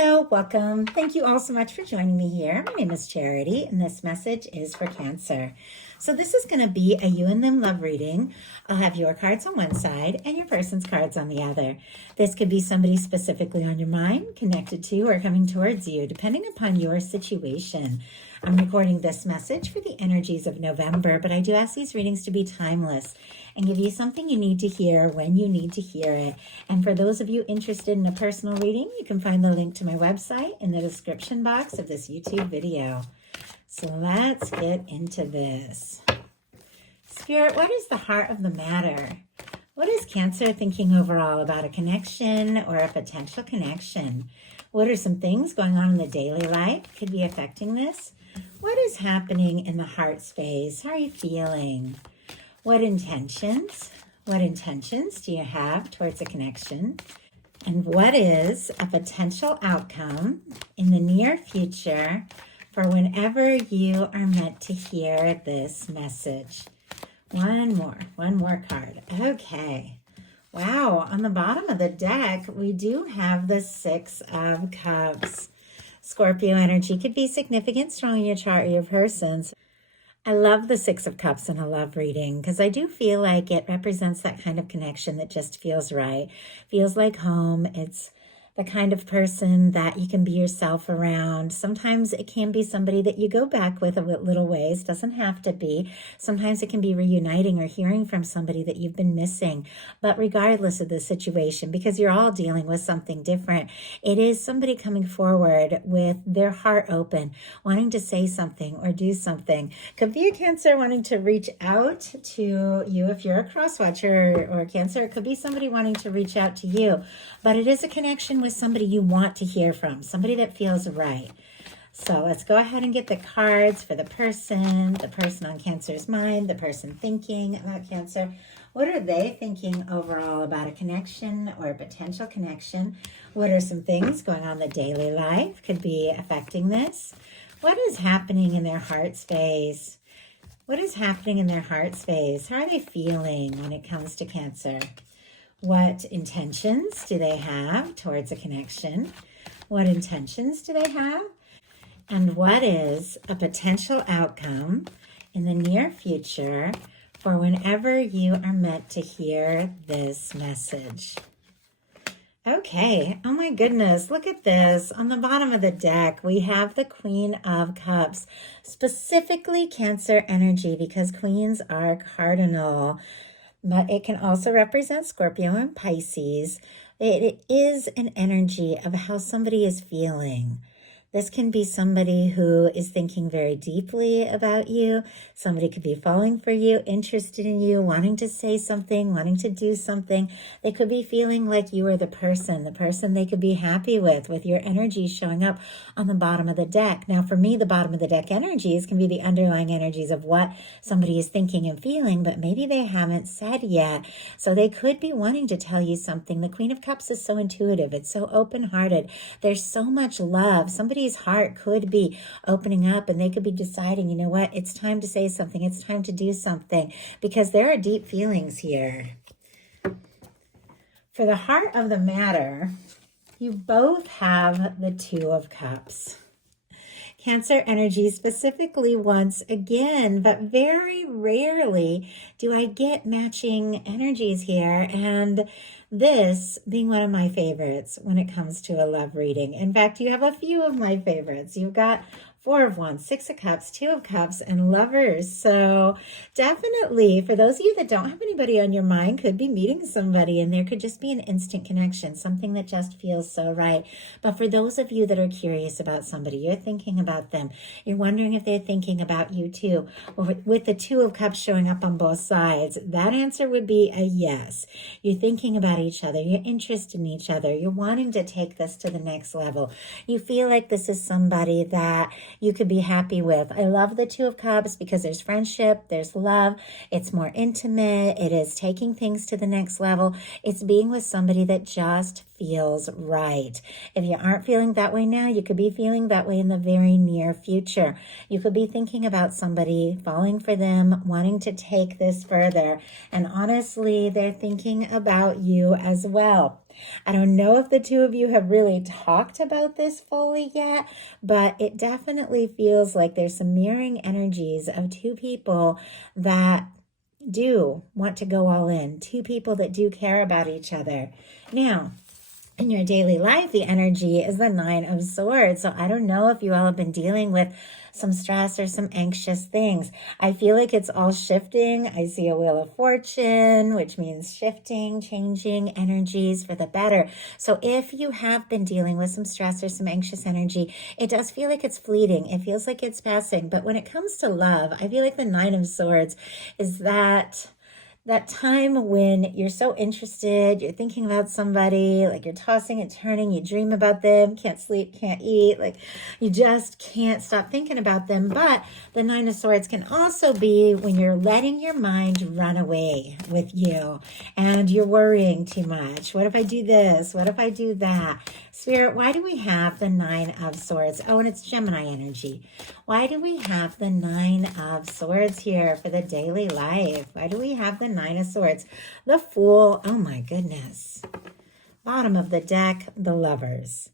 Hello, welcome. Thank you all so much for joining me here. My name is Charity, and this message is for Cancer. So this is going to be a you and them love reading. I'll have your cards on one side and your person's cards on the other. This could be somebody specifically on your mind, connected to, or coming towards you, depending upon your situation. I'm recording this message for the energies of November, but I do ask these readings to be timeless and give you something you need to hear when you need to hear it. And for those of you interested in a personal reading, you can find the link to my website in the description box of this YouTube video. So let's get into this. Spirit, what is the heart of the matter? What is Cancer thinking overall about a connection or a potential connection? What are some things going on in the daily life could be affecting this? What is happening in the heart space? How are you feeling? What intentions do you have towards a connection? And what is a potential outcome in the near future for whenever you are meant to hear this message? One more card. Okay. Wow, on the bottom of the deck, we do have the Six of Cups. Scorpio energy could be significant, strong in your chart or your person's. I love the Six of Cups in a love reading because I do feel like it represents that kind of connection that just feels right. Feels like home. It's the kind of person that you can be yourself around. Sometimes it can be somebody that you go back with a little ways. Doesn't have to be. Sometimes it can be reuniting or hearing from somebody that you've been missing. But regardless of the situation, because you're all dealing with something different, it is somebody coming forward with their heart open, wanting to say something or do something. Could be a Cancer wanting to reach out to you if you're a cross watcher or a Cancer. It could be somebody wanting to reach out to you. But it is a connection with somebody you want to hear from, somebody that feels right. So let's go ahead and get the cards for the person on Cancer's mind, the person thinking about Cancer. What are they thinking overall about a connection or a potential connection? What are some things going on in the daily life could be affecting this? What is happening in their heart space? What is happening in their heart space? How are they feeling when it comes to Cancer? What intentions do they have towards a connection? What intentions do they have? And what is a potential outcome in the near future for whenever you are meant to hear this message? Okay, oh my goodness, look at this. On the bottom of the deck, we have the Queen of Cups, specifically Cancer energy because queens are cardinal. But it can also represent Scorpio and Pisces. It is an energy of how somebody is feeling. This can be somebody who is thinking very deeply about you. Somebody could be falling for you, interested in you, wanting to say something, wanting to do something. They could be feeling like you are the person they could be happy with your energy showing up on the bottom of the deck. Now, for me, the bottom of the deck energies can be the underlying energies of what somebody is thinking and feeling, but maybe they haven't said yet. So they could be wanting to tell you something. The Queen of Cups is so intuitive. It's so open-hearted. There's so much love. Somebody's heart could be opening up and they could be deciding, you know what, it's time to say something. It's time to do something because there are deep feelings here. For the heart of the matter, you both have the Two of Cups. Cancer energy specifically once again, but very rarely do I get matching energies here. And this being one of my favorites when it comes to a love reading. In fact, you have a few of my favorites. You've got Four of Wands, Six of Cups, Two of Cups, and Lovers. So definitely, for those of you that don't have anybody on your mind, could be meeting somebody and there could just be an instant connection, something that just feels so right. But for those of you that are curious about somebody, you're thinking about them, you're wondering if they're thinking about you too. With the Two of Cups showing up on both sides, that answer would be a yes. You're thinking about each other, you're interested in each other, you're wanting to take this to the next level. You feel like this is somebody that you could be happy with. I love the Two of Cups because there's friendship, there's love, it's more intimate, it is taking things to the next level. It's being with somebody that just feels right. If you aren't feeling that way now, you could be feeling that way in the very near future. You could be thinking about somebody, falling for them, wanting to take this further. And honestly, they're thinking about you as well. I don't know if the two of you have really talked about this fully yet, but it definitely feels like there's some mirroring energies of two people that do want to go all in, two people that do care about each other. Now, in your daily life, the energy is the Nine of Swords. So I don't know if you all have been dealing with some stress or some anxious things. I feel like it's all shifting. I see a Wheel of Fortune, which means shifting, changing energies for the better. So if you have been dealing with some stress or some anxious energy, it does feel like it's fleeting. It feels like it's passing. But when it comes to love, I feel like the Nine of Swords is that time when you're so interested, you're thinking about somebody, like you're tossing and turning, you dream about them, can't sleep, can't eat, like you just can't stop thinking about them. But the Nine of Swords can also be when you're letting your mind run away with you and you're worrying too much. What if I do this? What if I do that? Spirit, why do we have the Nine of Swords? Oh, and it's Gemini energy. Why do we have the Nine of Swords here for the daily life? Why do we have the Nine of Swords? The Fool, oh my goodness. Bottom of the deck, the Lovers.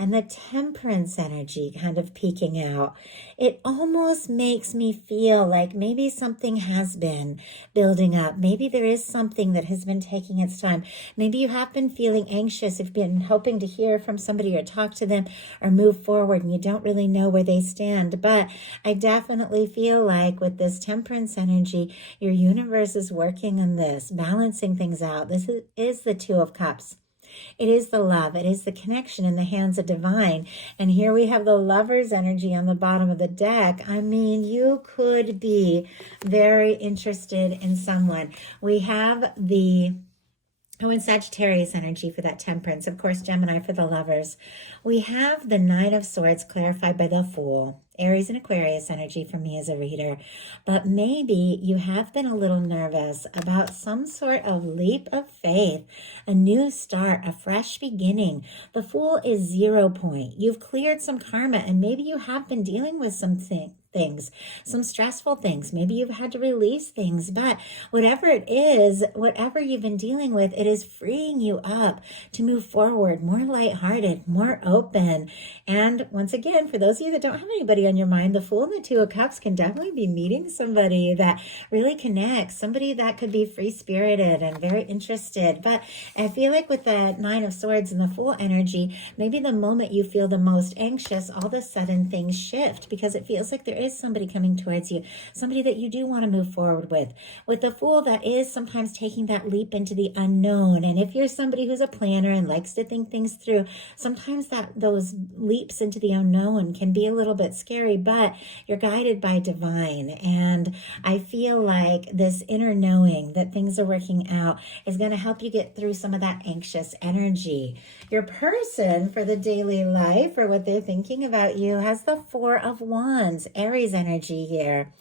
And the Temperance energy kind of peeking out. It almost makes me feel like maybe something has been building up. Maybe there is something that has been taking its time. Maybe you have been feeling anxious. You've been hoping to hear from somebody or talk to them or move forward and you don't really know where they stand. But I definitely feel like with this Temperance energy, your universe is working on this, balancing things out. This is the Two of Cups. It is the love. It is the connection in the hands of divine. And here we have the Lover's energy on the bottom of the deck. I mean, you could be very interested in someone. We have the and Sagittarius energy for that Temperance. Of course, Gemini for the Lovers. We have the Nine of Swords clarified by the Fool. Aries and Aquarius energy for me as a reader. But maybe you have been a little nervous about some sort of leap of faith, a new start, a fresh beginning. The Fool is 0 point. You've cleared some karma and maybe you have been dealing with some things, some stressful things. Maybe you've had to release things, but whatever it is, whatever you've been dealing with, it is freeing you up to move forward, more lighthearted, more open. And once again, for those of you that don't have anybody on your mind, the Fool and the Two of Cups can definitely be meeting somebody that really connects, somebody that could be free-spirited and very interested. But I feel like with the Nine of Swords and the Fool energy, maybe the moment you feel the most anxious, all of a sudden things shift because it feels like there is somebody coming towards you, somebody that you do want to move forward with. With the Fool, that is sometimes taking that leap into the unknown. And if you're somebody who's a planner and likes to think things through, sometimes those leaps into the unknown can be a little bit scary, but you're guided by divine. And I feel like this inner knowing that things are working out is going to help you get through some of that anxious energy. Your person for the daily life or what they're thinking about you has the Four of Wands, Aries energy here.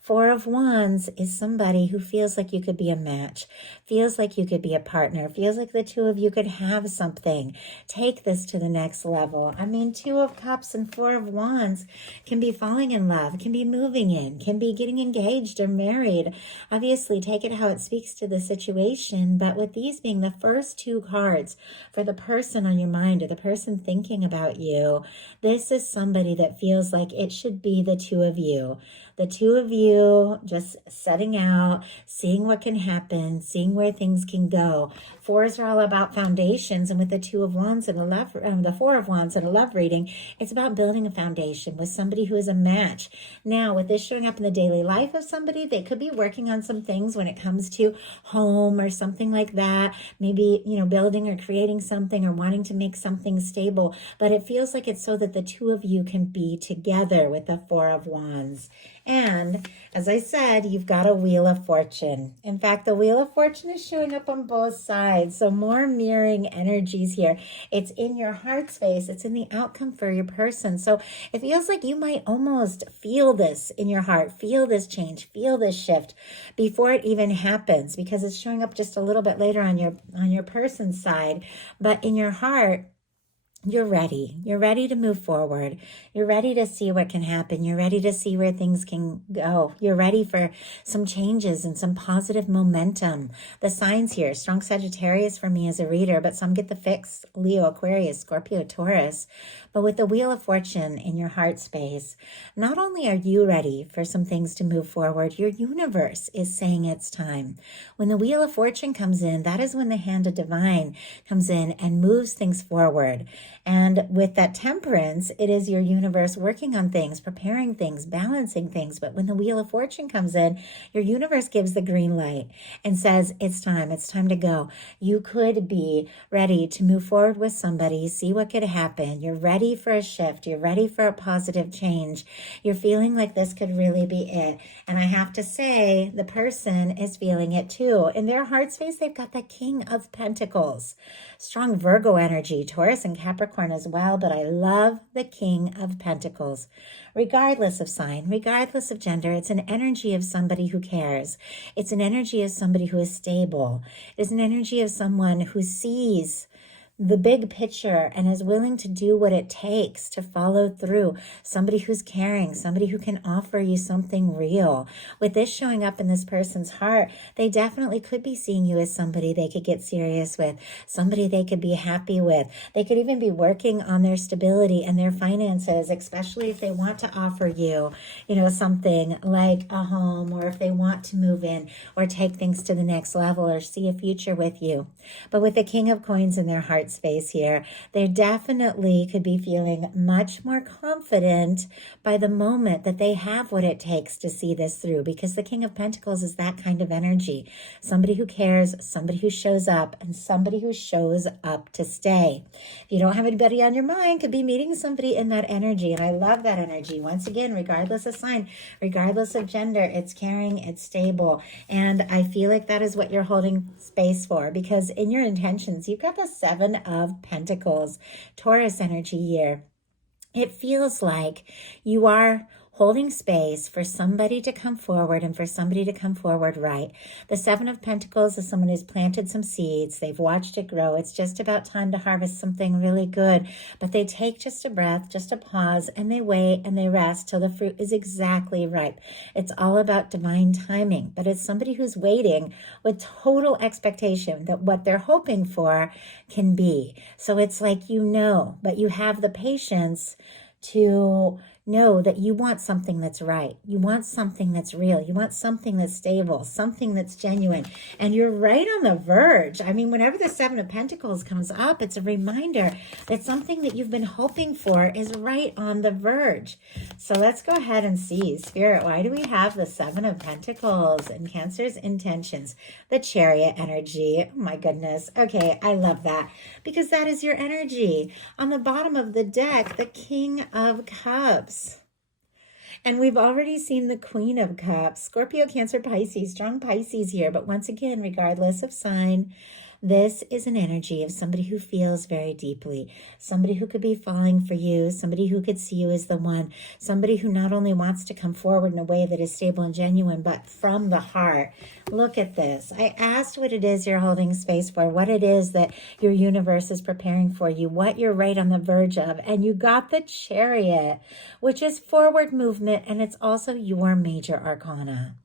Four of Wands is somebody who feels like you could be a match, feels like you could be a partner, feels like the two of you could have something. Take this to the next level. I mean, Two of Cups and Four of Wands can be falling in love, can be moving in, can be getting engaged or married. Obviously, take it how it speaks to the situation, but with these being the first two cards for the person on your mind or the person thinking about you, this is somebody that feels like it should be the two of you. The two of you just setting out, seeing what can happen, seeing where things can go. Fours are all about foundations, and with the Two of Wands and the Four of Wands and a love reading, it's about building a foundation with somebody who is a match. Now, with this showing up in the daily life of somebody, they could be working on some things when it comes to home or something like that. Maybe, building or creating something or wanting to make something stable. But it feels like it's so that the two of you can be together with the Four of Wands. And as I said, you've got a Wheel of Fortune. In fact, the Wheel of Fortune is showing up on both sides. So more mirroring energies here. It's in your heart space. It's in the outcome for your person. So it feels like you might almost feel this in your heart, feel this change, feel this shift before it even happens, because it's showing up just a little bit later on your person's side. But in your heart, You're ready. You're ready to move forward. You're ready to see what can happen. You're ready to see where things can go. You're ready for some changes and some positive momentum. The signs here, strong Sagittarius for me as a reader, but some get the fix, Leo, Aquarius, Scorpio, Taurus. But with the Wheel of Fortune in your heart space, not only are you ready for some things to move forward, your universe is saying it's time. When the Wheel of Fortune comes in, that is when the hand of divine comes in and moves things forward. And with that Temperance, it is your universe working on things, preparing things, balancing things. But when the Wheel of Fortune comes in, your universe gives the green light and says, it's time to go. You could be ready to move forward with somebody, see what could happen. You're ready for a shift. You're ready for a positive change. You're feeling like this could really be it. And I have to say, the person is feeling it too. In their heart space, they've got the King of Pentacles. Strong Virgo energy, Taurus and Capricorn as well, but I love the King of Pentacles. Regardless of sign, regardless of gender, it's an energy of somebody who cares. It's an energy of somebody who is stable. It's an energy of someone who sees the big picture and is willing to do what it takes to follow through. Somebody who's caring, somebody who can offer you something real. With this showing up in this person's heart, they definitely could be seeing you as somebody they could get serious with, somebody they could be happy with. They could even be working on their stability and their finances, especially if they want to offer you, something like a home, or if they want to move in or take things to the next level or see a future with you. But with the King of Coins in their heart space here, they definitely could be feeling much more confident by the moment that they have what it takes to see this through, because the King of Pentacles is that kind of energy. Somebody who cares, somebody who shows up, and somebody who shows up to stay. If you don't have anybody on your mind, could be meeting somebody in that energy, and I love that energy. Once again, regardless of sign, regardless of gender, it's caring, it's stable, and I feel like that is what you're holding space for, because in your intentions, you've got the Seven of Pentacles, Taurus energy here. It feels like you are holding space for somebody to come forward and for somebody to come forward right. The Seven of Pentacles is someone who's planted some seeds. They've watched it grow. It's just about time to harvest something really good. But they take just a breath, just a pause, and they wait and they rest till the fruit is exactly ripe. It's all about divine timing. But it's somebody who's waiting with total expectation that what they're hoping for can be. So it's like but you have the patience to know that you want something that's right. You want something that's real. You want something that's stable, something that's genuine. And you're right on the verge. I mean, whenever the Seven of Pentacles comes up, it's a reminder that something that you've been hoping for is right on the verge. So let's go ahead and see. Spirit, why do we have the Seven of Pentacles and Cancer's intentions? The Chariot energy. Oh my goodness. Okay, I love that, because that is your energy. On the bottom of the deck, the King of Cups. And we've already seen the Queen of Cups, Scorpio, Cancer, Pisces, strong Pisces here. But once again, regardless of sign, this is an energy of somebody who feels very deeply, somebody who could be falling for you, somebody who could see you as the one, somebody who not only wants to come forward in a way that is stable and genuine, but from the heart. Look at this. I asked what it is you're holding space for, what it is that your universe is preparing for you, what you're right on the verge of, and you got the Chariot, which is forward movement, and it's also your major arcana.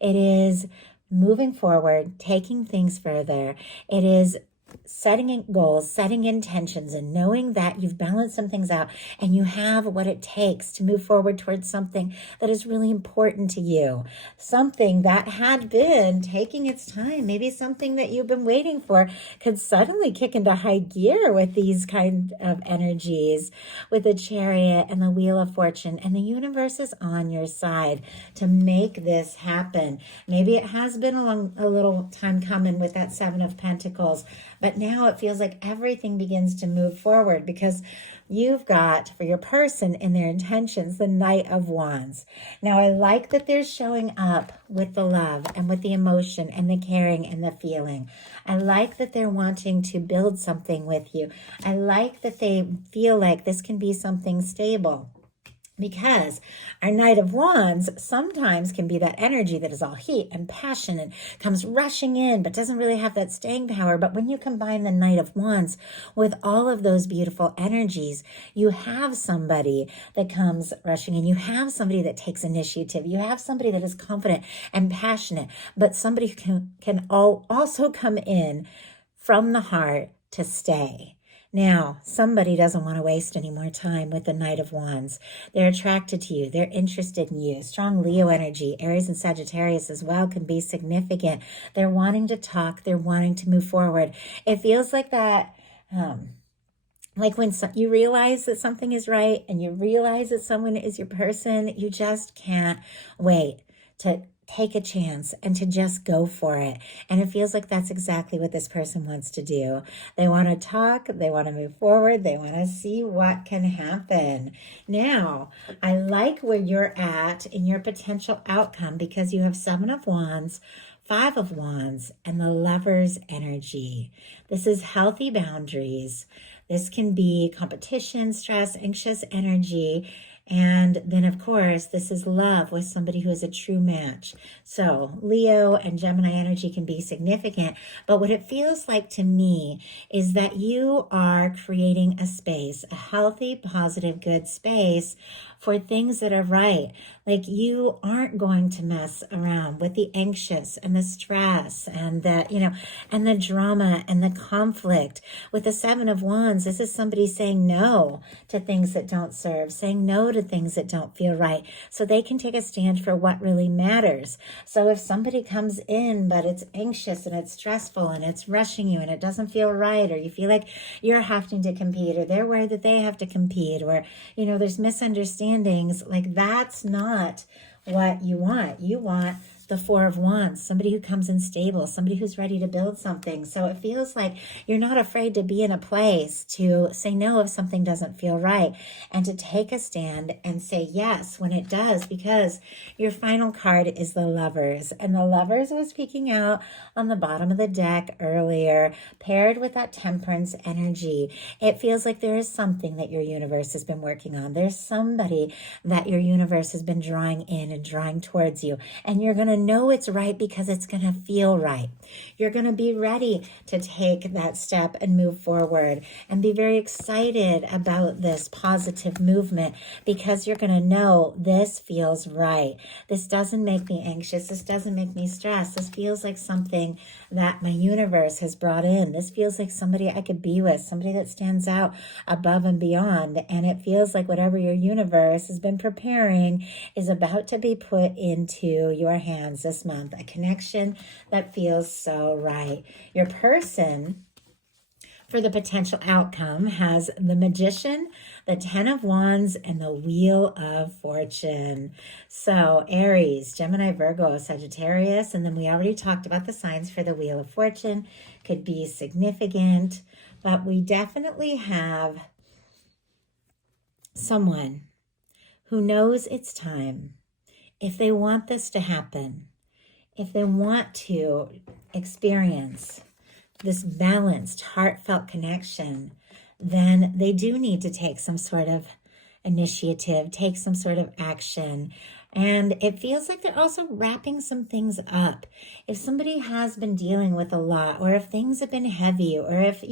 It is moving forward, taking things further. It is setting goals, setting intentions, and knowing that you've balanced some things out and you have what it takes to move forward towards something that is really important to you. Something that had been taking its time, maybe something that you've been waiting for, could suddenly kick into high gear with these kind of energies, with the Chariot and the Wheel of Fortune, and the universe is on your side to make this happen. Maybe it has been a little time coming with that Seven of Pentacles, but now it feels like everything begins to move forward, because you've got, for your person in their intentions, the Knight of Wands. Now, I like that they're showing up with the love and with the emotion and the caring and the feeling. I like that they're wanting to build something with you. I like that they feel like this can be something stable. Because our Knight of Wands sometimes can be that energy that is all heat and passion and comes rushing in, but doesn't really have that staying power. But when you combine the Knight of Wands with all of those beautiful energies, you have somebody that comes rushing in. You have somebody that takes initiative. You have somebody that is confident and passionate, but somebody who can also come in from the heart to stay. Now, somebody doesn't want to waste any more time with the Knight of Wands. They're attracted to you. They're interested in you. Strong Leo energy, Aries and Sagittarius as well can be significant. They're wanting to talk. They're wanting to move forward. It feels like that, like when you realize that something is right and you realize that someone is your person, you just can't wait to take a chance and to just go for it. And it feels like that's exactly what this person wants to do. They want to talk, they want to move forward, they want to see what can happen. Now, I like where you're at in your potential outcome because you have 7 of Wands, 5 of Wands, and the Lover's energy. This is healthy boundaries. This can be competition, stress, anxious energy. And then, of course, this is love with somebody who is a true match. So Leo and Gemini energy can be significant. But what it feels like to me is that you are creating a space, a healthy, positive, good space for things that are right. Like you aren't going to mess around with the anxious and the stress and the, and the drama and the conflict. With the 7 of Wands, this is somebody saying no to things that don't serve, saying no to things that don't feel right, so they can take a stand for what really matters. So if somebody comes in, but it's anxious and it's stressful and it's rushing you and it doesn't feel right, or you feel like you're having to compete, or they're worried that they have to compete, or, there's misunderstandings, like that's not what you want. You want the 4 of Wands, somebody who comes in stable, somebody who's ready to build something. So it feels like you're not afraid to be in a place to say no if something doesn't feel right, and to take a stand and say yes when it does, because your final card is the Lovers. And the Lovers was peeking out on the bottom of the deck earlier, paired with that Temperance energy. It feels like there is something that your universe has been working on. There's somebody that your universe has been drawing in and drawing towards you. And you're going to know it's right because it's going to feel right. You're going to be ready to take that step and move forward and be very excited about this positive movement because you're going to know this feels right. This doesn't make me anxious. This doesn't make me stressed. This feels like something that my universe has brought in. This feels like somebody I could be with, somebody that stands out above and beyond. And it feels like whatever your universe has been preparing is about to be put into your hands this month, a connection that feels so right. Your person for the potential outcome has the Magician, the 10 of Wands, and the Wheel of Fortune. So Aries, Gemini, Virgo, Sagittarius, and then we already talked about the signs for the Wheel of Fortune could be significant, but we definitely have someone who knows it's time. If they want this to happen, if they want to experience this balanced, heartfelt connection, then they do need to take some sort of initiative, take some sort of action. And it feels like they're also wrapping some things up. If somebody has been dealing with a lot, or if things have been heavy, or if,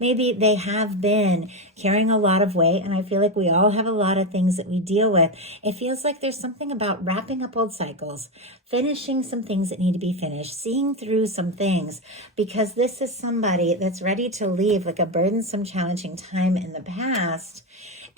maybe they have been carrying a lot of weight, and I feel like we all have a lot of things that we deal with, it feels like there's something about wrapping up old cycles, finishing some things that need to be finished, seeing through some things, because this is somebody that's ready to leave like a burdensome, challenging time in the past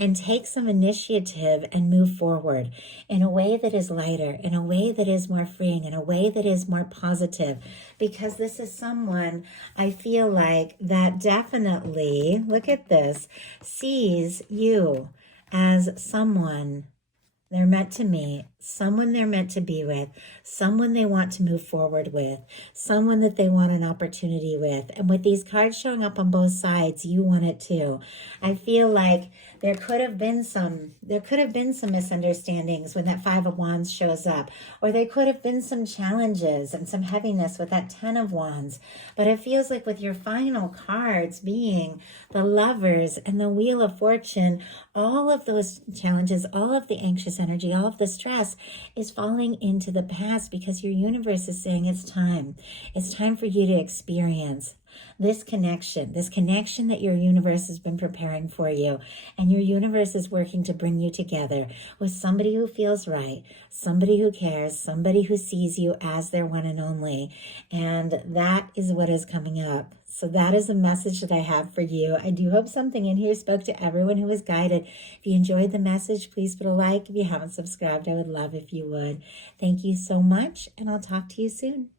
and take some initiative and move forward in a way that is lighter, in a way that is more freeing, in a way that is more positive. Because this is someone, I feel like, that definitely, look at this, sees you as someone they're meant to meet, someone they're meant to be with, someone they want to move forward with, someone that they want an opportunity with. And with these cards showing up on both sides, you want it too. I feel like there could have been some misunderstandings when that Five of Wands shows up, or there could have been some challenges and some heaviness with that Ten of Wands. But it feels like with your final cards being the Lovers and the Wheel of Fortune, all of those challenges, all of the anxious energy, all of the stress is falling into the past, because your universe is saying it's time. It's time for you to experience this connection that your universe has been preparing for you. And your universe is working to bring you together with somebody who feels right, somebody who cares, somebody who sees you as their one and only. And that is what is coming up. So that is a message that I have for you. I do hope something in here spoke to everyone who was guided. If you enjoyed the message, please put a like. If you haven't subscribed, I would love if you would. Thank you so much, and I'll talk to you soon.